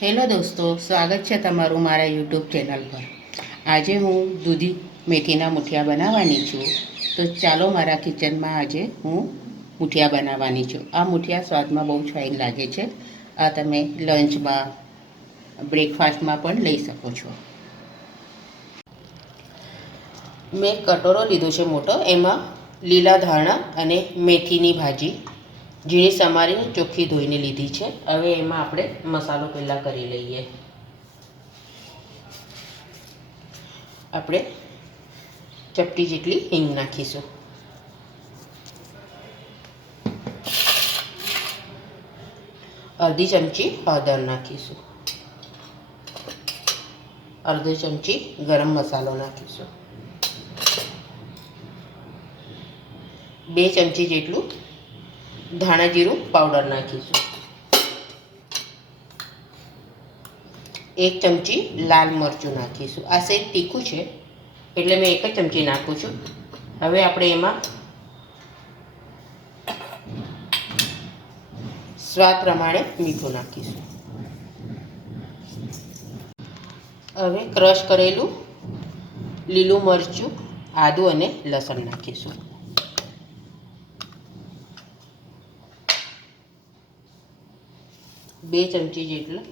Hello દોસ્તો, સ્વાગત છે તમારું મારા યુટ્યુબ ચેનલ પર। આજે હું દૂધી મેથીના મુઠિયા બનાવવાની છું। તો ચાલો મારા કિચનમાં આજે હું મુઠિયા બનાવવાની છું। આ મુઠિયા સ્વાદમાં બહુ જ ફાઇન લાગે છે। આ તમે લંચમાં બ્રેકફાસ્ટમાં પણ લઈ શકો છો। મેં કટોરો લીધો છે મોટો, એમાં લીલા ધાણા અને મેથીની ભાજી ઝીણી સમારીને ચોખ્ખી ધોઈને લીધી છે। હવે એમાં આપણે મસાલો પહેલાં કરી લઈએ। આપણે ચપટી જેટલી હિંગ નાખીશું, અડધી ચમચી હળદર નાખીશું, અડધી ચમચી ગરમ મસાલો નાખીશું, 2 ચમચી જેટલું ધાણા જીરું પાવડર નાખીશું, 1 ચમચી લાલ મરચું નાખીશું। આ સેજ તીખું છે એટલે મેં 1 જ ચમચી નાખું છું। હવે આપણે એમાં સ્વાદ પ્રમાણે મીઠું નાખીશું। હવે ક્રશ કરેલું લીલું મરચું, આદું અને લસણ નાખીશું। બે ચમચી જેટલું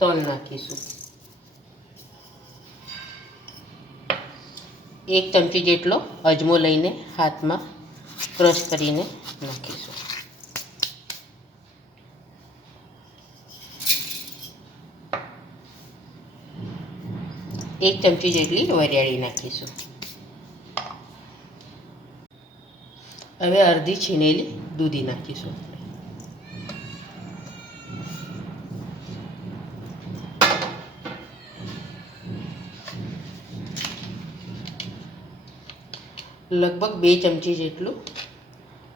તલ નાખીશું, 1 ચમચી જેટલો અજમો લઈને હાથમાં ક્રશ કરીને નાખીશું। એક ચમચી જેટલી વરિયાળી નાખીશું। હવે અડધી છીણેલી દૂધી નાખીશું। લગભગ 2 ચમચી જેટલું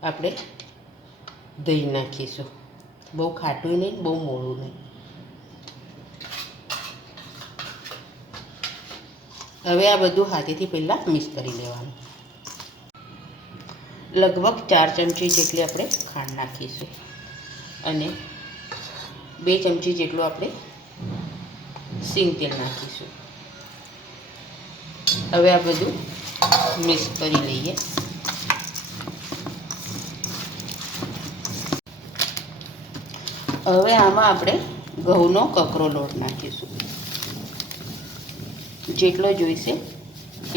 આપણે દહીં નાખીશું। બહુ ખાટું નહીં, બહુ મોળું નહીં। હવે આ બધું હાથેથી પહેલાં મિક્સ કરી લેવાનું। લગભગ 4 ચમચી જેટલી આપણે ખાંડ નાખીશું અને 2 ચમચી જેટલું આપણે સિંગ તેલ નાખીશું। હવે આ બધું મિક્સ કરી લઈએ। હવે આમાં આપણે ઘઉંનો કકરો લોટ નાખીશું। જેટલો જોઈશે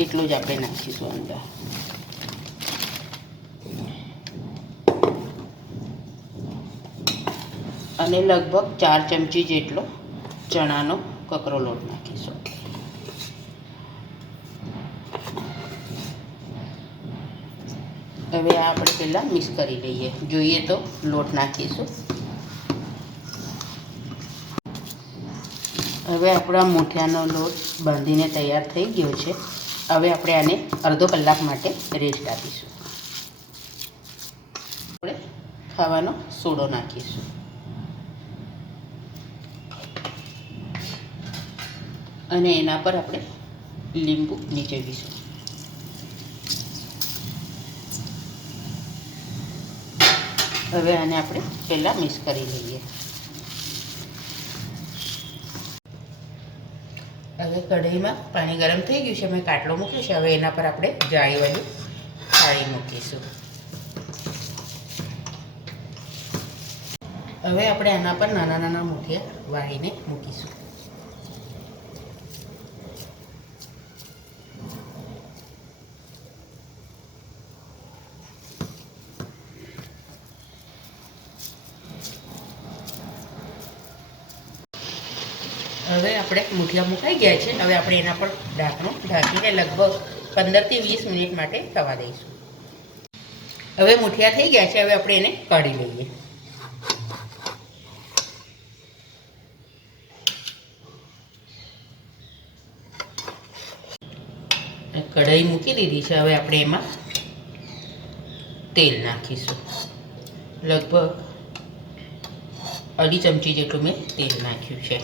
એટલો જ આપણે નાખીશું અંદર। અને લગભગ 4 ચમચી જેટલો ચણાનો કકરો લોટ નાખીશું। હવે આ આપણે પહેલાં મિક્સ કરી લઈએ, જોઈએ તો લોટ નાખીશું। હવે આપણા મુઠિયાનો લોટ બાંધીને તૈયાર થઈ ગયો છે। હવે આપણે આને અડધો કલાક માટે રેસ્ટ આપીશું। આપણે ખાવાનો સોડો નાખીશું અને એના પર આપણે લીંબુ નીચોવીશું। હવે આને આપણે પહેલાં મિક્સ કરી લઈએ। હવે કઢાઈમાં પાણી ગરમ થઈ ગયું છે, મેં કાટલો મૂક્યો છે। હવે એના પર આપણે જાળીવાળી થાળી મૂકીશું। હવે આપણે આના પર નાના નાના મુઠિયા વાળીને મૂકીશું। હવે આપણે મુઠિયા મુકાઈ ગયા છે। હવે આપણે એના પર ઢાંકણું ઢાંકીને લગભગ 15 થી 20 મિનિટ માટે થવા દઈશું। હવે મુઠિયા થઈ ગયા છે, હવે આપણે એને કાઢી લઈએ। કઢાઈ મૂકી દીધી છે। હવે આપણે એમાં તેલ નાખીશું। લગભગ અડધી ચમચી જેટલું મેં તેલ નાખ્યું છે।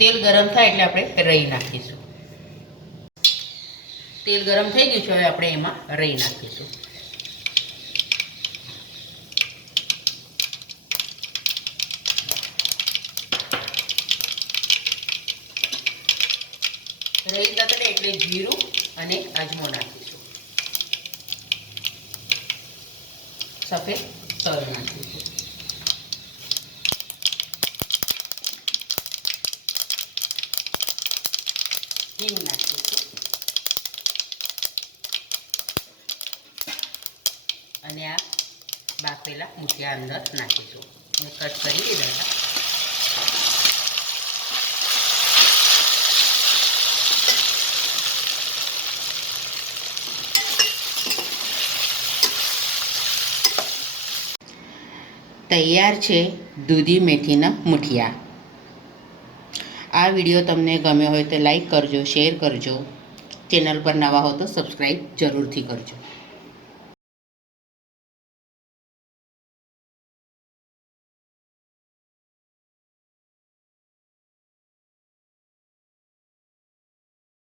તેલ ગરમ થાય એટલે આપણે રાઈ નાખીશું। તેલ ગરમ થઈ ગયું છે, હવે આપણે એમાં રાઈ નાખીશું। અને અજમો નાખીશું. સફેદ તલ નાખીશું. હિંગ નાખીશું અને આ બાફેલા મૂઠિયા અંદર નાખીશું. મેં કટ કરી દીધા હતા. તૈયાર છે દૂધી મેથીના મૂઠિયા. આ વિડીયો તમને ગમ્યો હોય તો લાઈક કરજો, શેર કરજો. ચેનલ પર નવા હો તો સબસ્ક્રાઈબ જરૂરથી કરજો.